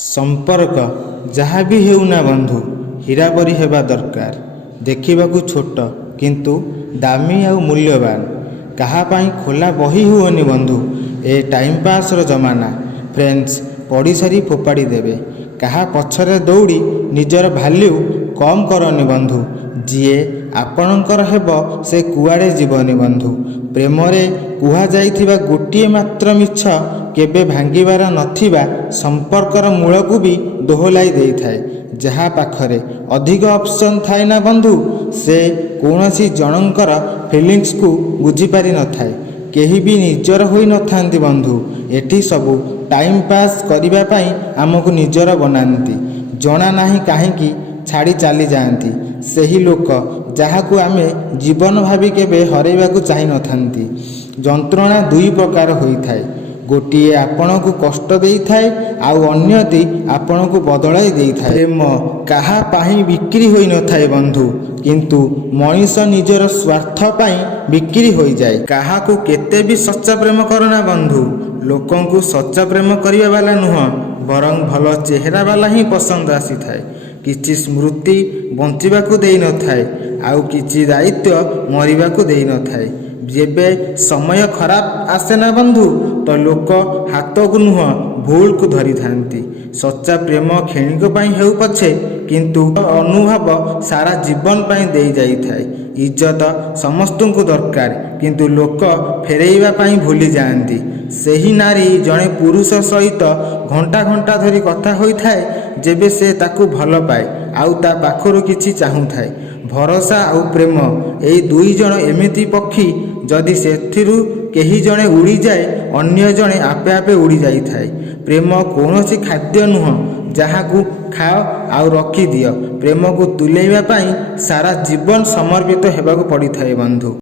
संपर्क जहाँ भी हेउना बंधु हीरा परी हेबा दरकार। देखिबाकू छोट किंतु दामी आ मूल्यवान। कहा पाई खोला बही हुअनी बंधु। ए टाइम पास रो जमाना। फ्रेंड्स पढ़ी सारी फोपाड़ी देवे। कहा पछरे दौड़ी निजर भैल्यू कम करनी बंधु। जीए आपणकर हेब से कुआड़े जीवनी बंधु। प्रेम रे कुहा जाइथिबा गोटिए मात्र मिछ केबे भांगिबार नथिबा संपर्कर मूल को भी दोहलाई देई थाए। जहा पाखरे अधिक ऑप्शन थाए ना बंधु से कौनसी जनकर फीलिंग्स को बुझी पारि न थाए। केही भी निजर होई न थांती बंधु। एठी सबू टाइम पास करिबा पाई आमको निजर बनाती। जना नाही काहेकि छाड़ी चली जाती सही लोक जहाकू आमे जीवन भावी केबे हरैबाकू चाहि न थांती। जंत्रणा दुई प्रकार होई थाए। गोटिए आपण को कष्ट देई थाए आउ अन्यटी आपण को बदलाई देई थाए। प्रेम कहा पाही बिक्री होई न थाए बंधु किंतु मनीष निजर स्वार्थ पाई बिक्री होई जाए। कहा को केते भी सच्चा प्रेम करना बंधु। लोकों को सच्चा प्रेम करिया वाला नुह बरं भल चेहरा वाला ही पसंद आसी थाए। किछि स्मृति बंचिबाकू देई न थाए आउ किछि दायित्व मरिबाकू देई न थाए। जेबे समय खराब आसे ना बंधु तो लोक हाथ को नुह भूल को धरी थांती। सच्चा प्रेम क्षणिक पाई हेउ पछे किंतु अनुभव सारा जीवन पाई देई जाई थाए। इज्जत समस्त को दरकार किंतु लोक फेरैबा पाई भूली जाती। सही नारी जड़े पुरुष सहित घंटा घंटा धरी कथा होई थाए जेबे से ताकू भल पाए आउ ता पाखरु किछि चाहू थाए। भरोसा आउ प्रेम एई दुई जण एमिति पक्षी जदि सेथिरु केही जणे उड़ी जाए अन्य जणे आपे आपे उड़ी जाई थाए। प्रेम कौनसी खाद्य नुह जहाकू खाओ आउ रखी दियो। प्रेम को तुलेइबा पाई सारा जीवन समर्पित हेबाकू पड़ी थाए बंधु।